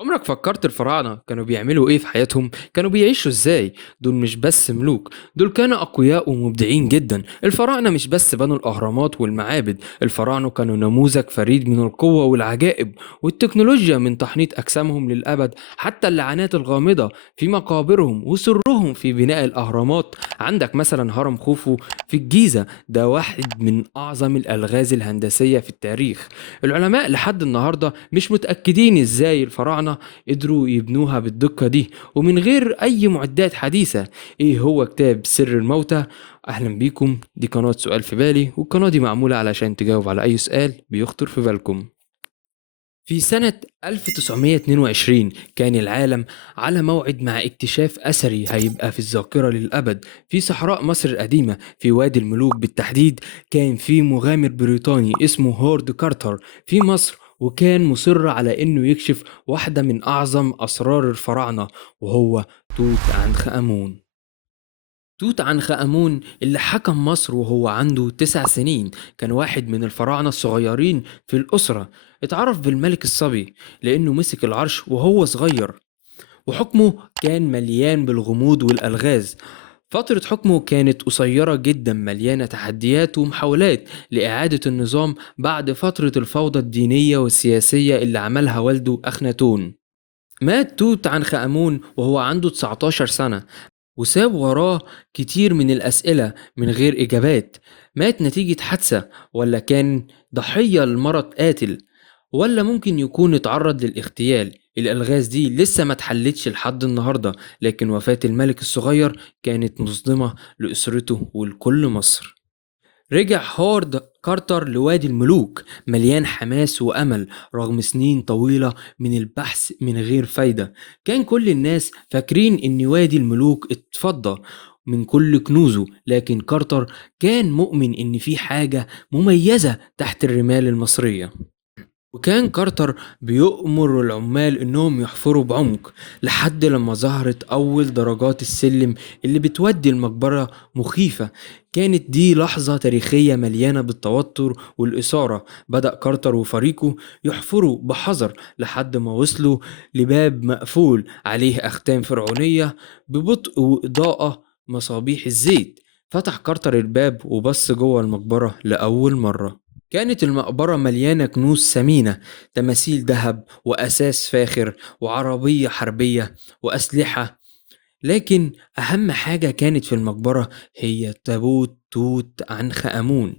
عمرك فكرت الفراعنة كانوا بيعملوا ايه في حياتهم؟ كانوا بيعيشوا ازاي؟ دول مش بس ملوك، دول كانوا اقوياء ومبدعين جدا. الفراعنة مش بس بنوا الاهرامات والمعابد، الفراعنة كانوا نموذج فريد من القوة والعجائب والتكنولوجيا، من تحنيط اجسامهم للابد حتى اللعنات الغامضة في مقابرهم وسرهم في بناء الاهرامات. عندك مثلا هرم خوفو في الجيزة، ده واحد من اعظم الالغاز الهندسية في التاريخ. العلماء لحد النهاردة مش متأكدين ازاي الفراعنة قدروا يبنوها بالدقة دي ومن غير أي معدات حديثة. ايه هو كتاب سر الموتى؟ أهلا بيكم، دي قناة سؤال في بالي، والقناة دي معمولة علشان تجاوب على أي سؤال بيخطر في بالكم. في سنة 1922 كان العالم على موعد مع اكتشاف أثري هيبقى في الذاكرة للأبد في صحراء مصر القديمة في وادي الملوك بالتحديد. كان في مغامر بريطاني اسمه هورد كارتر في مصر، وكان مصر على إنه يكشف واحدة من أعظم أسرار الفراعنة، وهو توت عنخ آمون. توت عنخ آمون اللي حكم مصر وهو عنده 9 سنين، كان واحد من الفراعنة الصغيرين في الأسرة. اتعرف بالملك الصبي لأنه مسك العرش وهو صغير، وحكمه كان مليان بالغموض والألغاز. فترة حكمه كانت قصيرة جدا، مليانة تحديات ومحاولات لإعادة النظام بعد فترة الفوضى الدينية والسياسية اللي عملها والده أخناتون. مات توت عنخ آمون وهو عنده 19 سنة، وساب وراه كتير من الأسئلة من غير إجابات. مات نتيجة حادثة، ولا كان ضحية لمرض قاتل، ولا ممكن يكون اتعرض للاغتيال؟ الألغاز دي لسه ما اتحلتش لحد النهاردة، لكن وفاة الملك الصغير كانت مصدمة لأسرته ولكل مصر. رجع هورد كارتر لوادي الملوك مليان حماس وأمل رغم سنين طويلة من البحث من غير فايدة. كان كل الناس فاكرين إن وادي الملوك اتفضى من كل كنوزه، لكن كارتر كان مؤمن إن في حاجة مميزة تحت الرمال المصرية. وكان كارتر بيؤمر العمال إنهم يحفروا بعمق لحد لما ظهرت أول درجات السلم اللي بتودي المقبرة مخيفة. كانت دي لحظة تاريخية مليانة بالتوتر والإثارة. بدأ كارتر وفريقه يحفروا بحذر لحد ما وصلوا لباب مقفول عليه أختام فرعونية ببطء وإضاءة مصابيح الزيت. فتح كارتر الباب وبص جوه المقبرة لأول مرة. كانت المقبرة مليانة كنوز ثمينة، تماثيل ذهب وأساس فاخر وعربية حربية وأسلحة. لكن أهم حاجة كانت في المقبرة هي تابوت توت عنخ آمون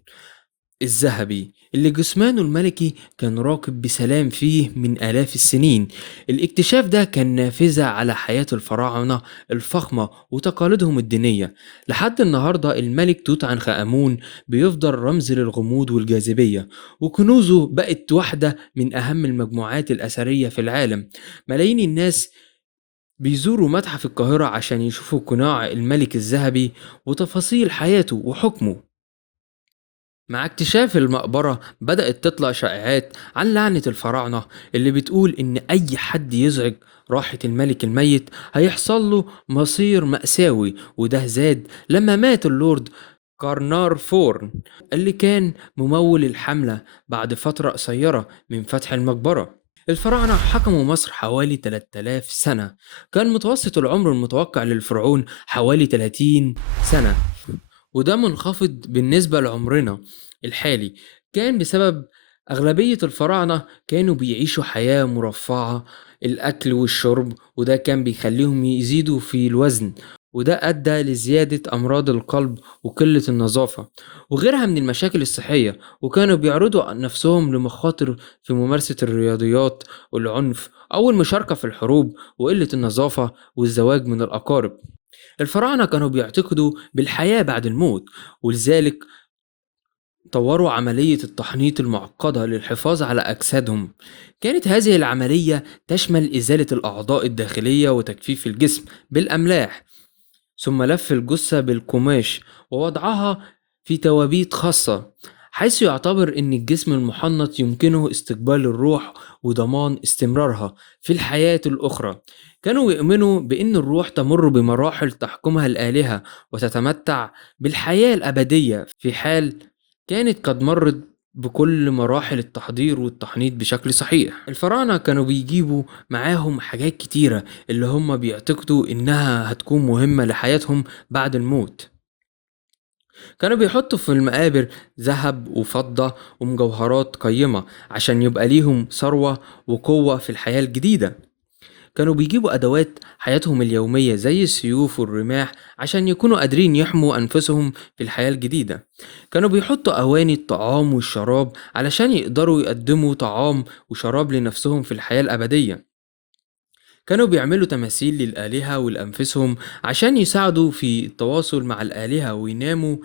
الذهبي اللي جثمانه الملكي كان راكب بسلام فيه من آلاف السنين. الاكتشاف ده كان نافذة على حياة الفراعنة الفخمة وتقاليدهم الدينية. لحد النهاردة الملك توت عنخ آمون بيفضل رمز للغموض والجاذبية، وكنوزه بقت واحدة من أهم المجموعات الأثرية في العالم. ملايين الناس بيزوروا متحف القاهرة عشان يشوفوا قناع الملك الذهبي وتفاصيل حياته وحكمه. مع اكتشاف المقبرة بدأت تطلع شائعات عن لعنة الفراعنة اللي بتقول إن أي حد يزعج راحة الملك الميت هيحصل له مصير مأساوي. وده زاد لما مات اللورد كارنار فورن اللي كان ممول الحملة بعد فترة قصيرة من فتح المقبرة. الفراعنة حكموا مصر حوالي 3000 سنة، كان متوسط العمر المتوقع للفرعون حوالي 30 سنة، وده منخفض بالنسبة لعمرنا الحالي. كان بسبب أغلبية الفراعنة كانوا بيعيشوا حياة مرفعة، الأكل والشرب، وده كان بيخليهم يزيدوا في الوزن، وده أدى لزيادة أمراض القلب وقلة النظافة وغيرها من المشاكل الصحية. وكانوا بيعرضوا نفسهم لمخاطر في ممارسة الرياضيات والعنف أو المشاركة في الحروب وقلة النظافة والزواج من الأقارب. الفراعنة كانوا بيعتقدوا بالحياة بعد الموت، ولذلك طوروا عملية التحنيط المعقدة للحفاظ على أجسادهم. كانت هذه العملية تشمل إزالة الأعضاء الداخلية وتجفيف الجسم بالأملاح، ثم لف الجثة بالقماش ووضعها في توابيت خاصة، حيث يعتبر أن الجسم المحنط يمكنه استقبال الروح وضمان استمرارها في الحياة الأخرى. كانوا يؤمنوا بأن الروح تمر بمراحل تحكمها الآلهة وتتمتع بالحياة الأبدية في حال كانت قد مرت بكل مراحل التحضير والتحنيط بشكل صحيح. الفراعنة كانوا بيجيبوا معاهم حاجات كتيرة اللي هم بيعتقدوا إنها هتكون مهمة لحياتهم بعد الموت. كانوا بيحطوا في المقابر ذهب وفضة ومجوهرات قيمة عشان يبقى ليهم ثروة وقوة في الحياة الجديدة. كانوا بيجيبوا أدوات حياتهم اليومية زي السيوف والرماح عشان يكونوا قادرين يحموا أنفسهم في الحياة الجديدة. كانوا بيحطوا أواني الطعام والشراب علشان يقدروا يقدموا طعام وشراب لنفسهم في الحياة الأبدية. كانوا بيعملوا تماثيل للآلهة ولأنفسهم عشان يساعدوا في التواصل مع الآلهة ويناموا.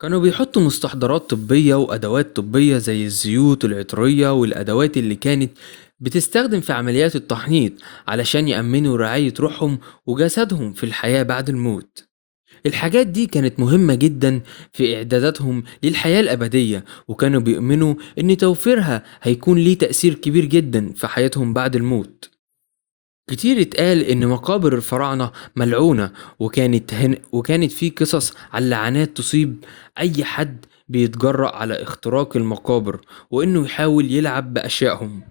كانوا بيحطوا مستحضرات طبية وأدوات طبية زي الزيوت العطرية والأدوات اللي كانت بتستخدم في عمليات التحنيط علشان يأمنوا رعاية روحهم وجسدهم في الحياة بعد الموت. الحاجات دي كانت مهمة جدا في إعداداتهم للحياة الأبدية، وكانوا بيؤمنوا إن توفيرها هيكون ليه تأثير كبير جدا في حياتهم بعد الموت. كتير اتقال إن مقابر الفراعنة ملعونة، وكانت في قصص عن لعنات تصيب أي حد بيتجرأ على اختراق المقابر وإنه يحاول يلعب بأشيائهم.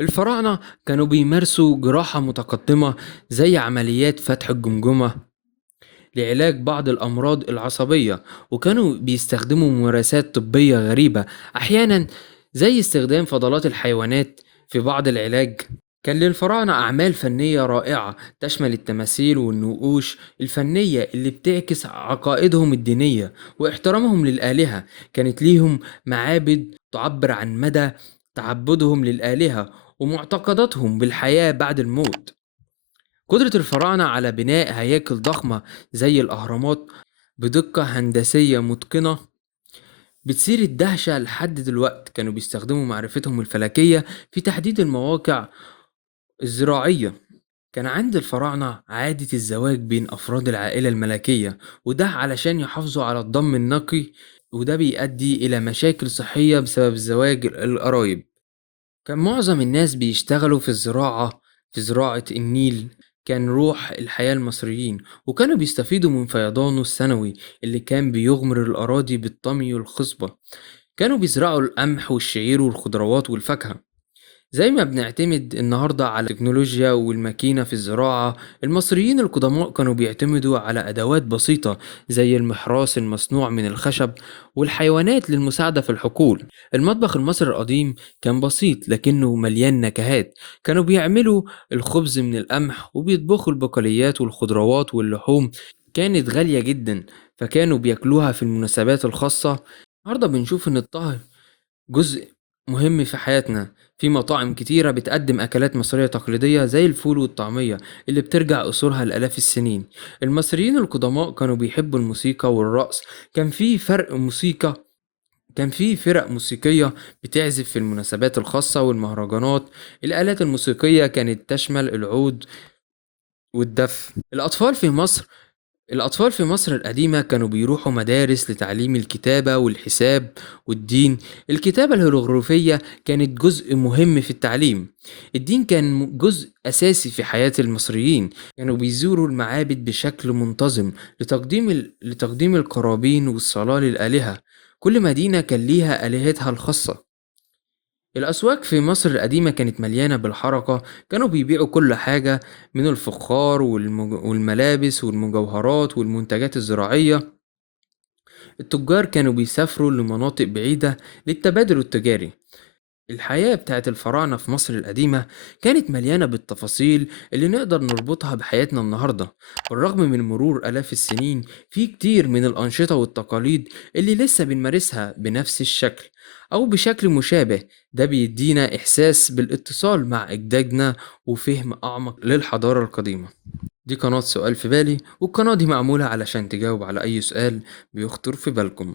الفراعنة كانوا بيمارسوا جراحة متقدمة زي عمليات فتح الجمجمة لعلاج بعض الأمراض العصبية، وكانوا بيستخدموا ممارسات طبية غريبة أحيانا زي استخدام فضلات الحيوانات في بعض العلاج. كان للفراعنة أعمال فنية رائعة تشمل التماثيل والنقوش الفنية اللي بتعكس عقائدهم الدينية واحترامهم للآلهة. كانت ليهم معابد تعبر عن مدى تعبدهم للآلهة ومعتقداتهم بالحياة بعد الموت. قدرة الفراعنة على بناء هياكل ضخمة زي الأهرامات بدقة هندسية متقنة بتثير الدهشة. لحد دلوقت كانوا بيستخدموا معرفتهم الفلكية في تحديد المواقع الزراعية. كان عند الفراعنة عادة الزواج بين أفراد العائلة الملكية، وده علشان يحافظوا على الضم النقي، وده بيؤدي إلى مشاكل صحية بسبب زواج القرايب. كان معظم الناس بيشتغلوا في زراعة النيل كان روح الحياة المصريين، وكانوا بيستفيدوا من فيضانه السنوي اللي كان بيغمر الأراضي بالطمي والخصبة. كانوا بيزرعوا القمح والشعير والخضروات والفاكهة. زي ما بنعتمد النهاردة على التكنولوجيا والماكينة في الزراعة، المصريين القدماء كانوا بيعتمدوا على أدوات بسيطة زي المحراث المصنوع من الخشب والحيوانات للمساعدة في الحقول. المطبخ المصري القديم كان بسيط لكنه مليان نكهات. كانوا بيعملوا الخبز من القمح وبيطبخوا البقوليات والخضروات واللحوم كانت غالية جدا، فكانوا بياكلوها في المناسبات الخاصة. النهاردة بنشوف إن الطهي جزء مهم في حياتنا. في مطاعم كتيرة بتقدم أكلات مصرية تقليدية زي الفول والطعمية اللي بترجع أصولها لآلاف السنين. المصريين القدماء كانوا بيحبوا الموسيقى والرقص. كان في فرق موسيقى كان في فرق موسيقية بتعزف في المناسبات الخاصة والمهرجانات. الآلات الموسيقية كانت تشمل العود والدف. الأطفال في مصر القديمة كانوا بيروحوا مدارس لتعليم الكتابة والحساب والدين. الكتابة الهيروغليفية كانت جزء مهم في التعليم. الدين كان جزء أساسي في حياة المصريين. كانوا بيزوروا المعابد بشكل منتظم لتقديم القرابين والصلاة للآلهة. كل مدينة كان ليها آلهتها الخاصة. الأسواق في مصر القديمة كانت مليانة بالحركة. كانوا بيبيعوا كل حاجة من الفخار والملابس والمجوهرات والمنتجات الزراعية. التجار كانوا بيسافروا لمناطق بعيدة للتبادل التجاري. الحياة بتاعت الفراعنة في مصر القديمة كانت مليانة بالتفاصيل اللي نقدر نربطها بحياتنا النهاردة. بالرغم من مرور آلاف السنين، في كتير من الأنشطة والتقاليد اللي لسه بنمارسها بنفس الشكل أو بشكل مشابه. ده بيدينا إحساس بالاتصال مع أجدادنا وفهم أعمق للحضارة القديمة. دي قناة سؤال في بالي، والقناة دي معمولة علشان تجاوب على أي سؤال بيخطر في بالكم.